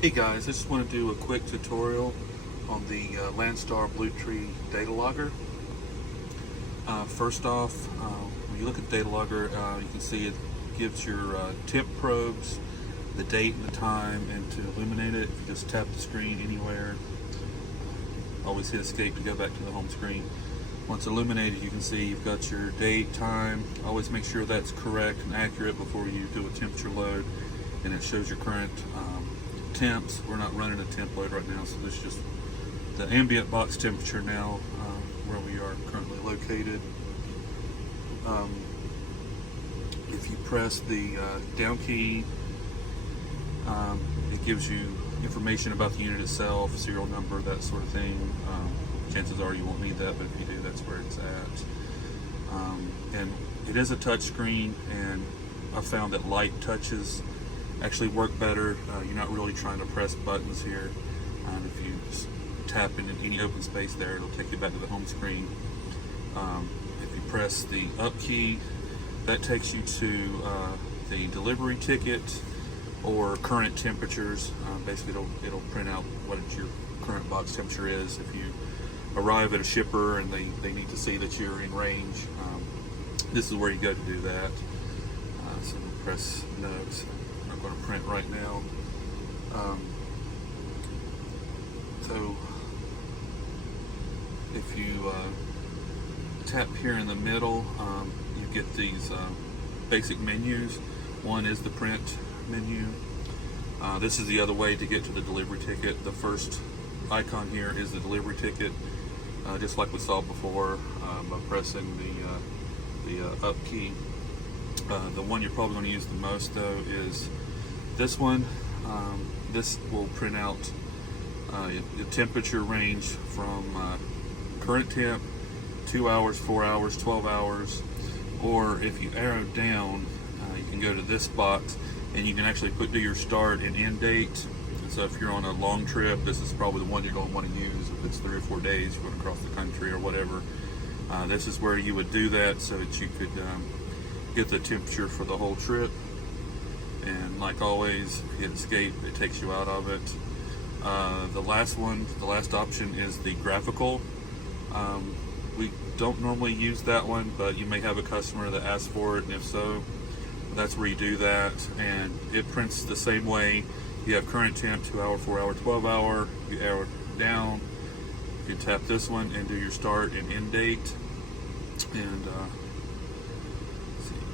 Hey guys, I just want to do a quick tutorial on the Landstar BlueTree Datalogger. First off, when you look at Datalogger, you can see it gives your temp probes, the date and the time, and to illuminate it, you just tap the screen anywhere. Always hit escape to go back to the home screen. Once illuminated, you can see you've got your date, time. Always make sure that's correct and accurate before you do a temperature load, and it shows your current temps. We're not running a temp load right now, so this is just the ambient box temperature now, where we are currently located. If you press the down key, it gives you information about the unit itself, serial number, that sort of thing. Chances are you won't need that, but if you do, that's where it's at. And it is a touch screen, and I found that light touches actually work better. You're not really trying to press buttons here. If you just tap into any open space there, it'll take you back to the home screen. If you press the up key, that takes you to the delivery ticket or current temperatures. Basically, it'll print out what your current box temperature is. If you arrive at a shipper and they need to see that you're in range, this is where you go to do that. So we'll press no. I'm going to print right now. So if you tap here in the middle, you get these basic menus. One is the print menu. This is the other way to get to the delivery ticket. The first icon here is the delivery ticket, just like we saw before, by pressing the up key. The one you're probably going to use the most, though, is this one. This will print out the temperature range from current temp, 2 hours, 4 hours, 12 hours, or if you arrow down, you can go to this box and you can actually do your start and end date. So if you're on a long trip, this is probably the one you're going to want to use. If it's 3 or 4 days, you're going across the country or whatever, this is where you would do that so that you could get the temperature for the whole trip. And like always, if you hit escape, it takes you out of it. The last option is the graphical. We don't normally use that one, but you may have a customer that asks for it, and if so, that's where you do that. And it prints the same way. You have current temp, 2 hour, 4 hour, 12 hour. You arrow down, you tap this one and do your start and end date. And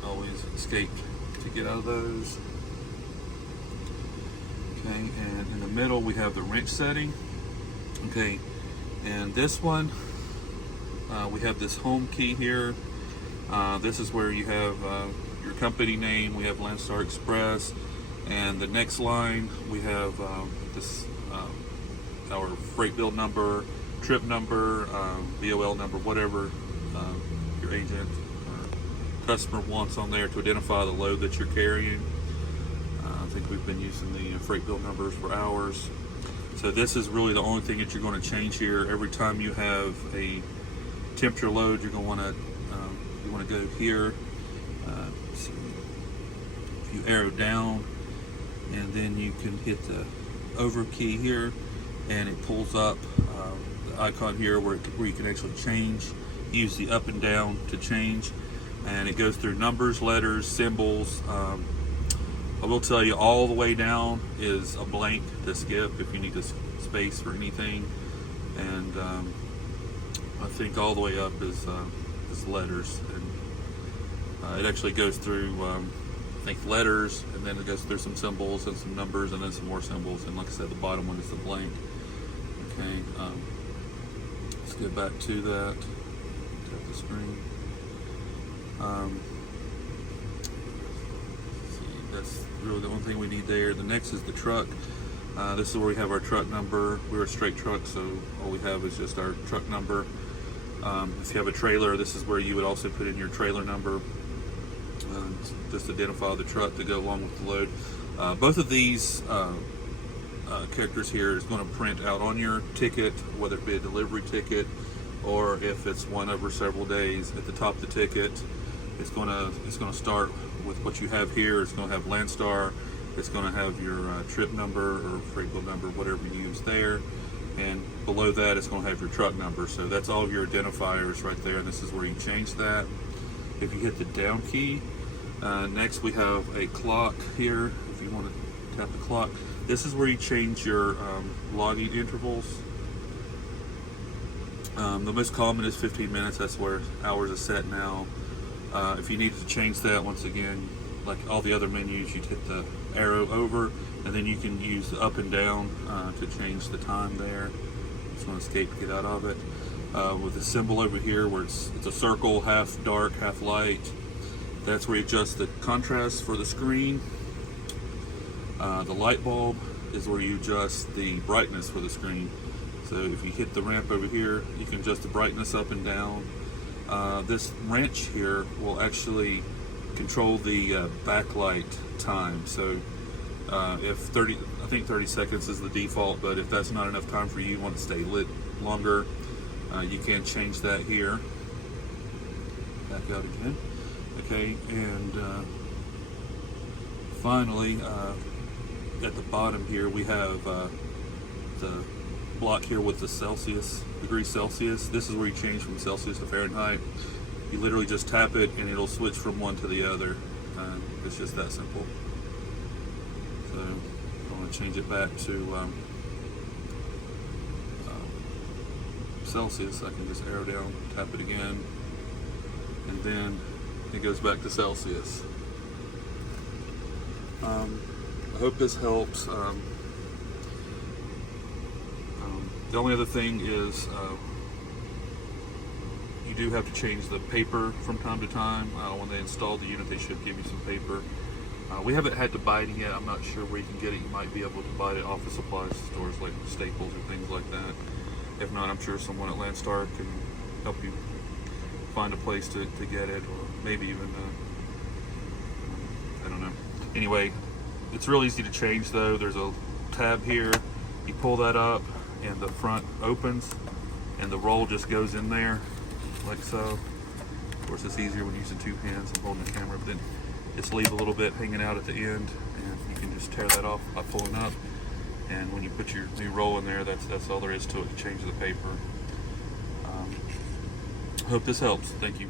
always escape to get out of those. Okay, and in the middle we have the wrench setting. Okay, and this one, we have this home key here. This is where you have your company name. We have Landstar Express, and the next line we have this our freight bill number, trip number, BOL number, whatever your agent or customer wants on there to identify the load that you're carrying. I think we've been using the freight bill numbers for hours. So this is really the only thing that you're going to change here. Every time you have a temperature load, you're going to want to go here. So if you arrow down, and then you can hit the over key here, and it pulls up the icon here where you can actually change. Use the up and down to change, and it goes through numbers, letters, symbols. I will tell you, all the way down is a blank to skip if you need to space for anything, and I think all the way up is letters, and it actually goes through I think letters, and then it goes through some symbols and some numbers and then some more symbols, and like I said, the bottom one is the blank. Okay, let's get back to that. Tap the screen. That's really the only thing we need there. The next is the truck. This is where we have our truck number. We're a straight truck, so all we have is just our truck number. If you have a trailer, this is where you would also put in your trailer number, just identify the truck to go along with the load. Both of these characters here is going to print out on your ticket, whether it be a delivery ticket or if it's one over several days. At the top of the ticket, it's going to start with what you have here. It's going to have Landstar, It's going to have your trip number or freight bill number, whatever you use there. And below that, it's going to have your truck number. So that's all of your identifiers right there. And this is where you change that. If you hit the down key, next we have a clock here. If you want to tap the clock, this is where you change your logging intervals. The most common is 15 minutes. That's where hours are set now. If you needed to change that, once again, like all the other menus, you'd hit the arrow over, and then you can use the up and down to change the time there. Just want to escape to get out of it. With the symbol over here where it's a circle, half dark, half light, that's where you adjust the contrast for the screen. The light bulb is where you adjust the brightness for the screen. So if you hit the ramp over here, you can adjust the brightness up and down. This wrench here will actually control the backlight time. So if 30 seconds is the default, but if that's not enough time for you, you want to stay lit longer, you can change that here. Back out again. Okay, and finally, at the bottom here, we have the block here with the degrees Celsius. This is where you change from Celsius to Fahrenheit. You literally just tap it and it'll switch from one to the other. It's just that simple. So I want to change it back to Celsius. I can just arrow down, tap it again, and then it goes back to Celsius. I hope this helps. The only other thing is you do have to change the paper from time to time. When they install the unit, they should give you some paper. We haven't had to buy it yet. I'm not sure where you can get it. You might be able to buy it at office supply stores like Staples or things like that. If not, I'm sure someone at Landstar can help you find a place to get it, or maybe even, I don't know. Anyway, it's real easy to change though. There's a tab here. You pull that up and the front opens and the roll just goes in there like so. Of course, it's easier when using two hands and holding the camera, but then just leave a little bit hanging out at the end, and you can just tear that off by pulling up. And when you put your new roll in there, that's all there is to it. You change the paper. Hope this helps. Thank you.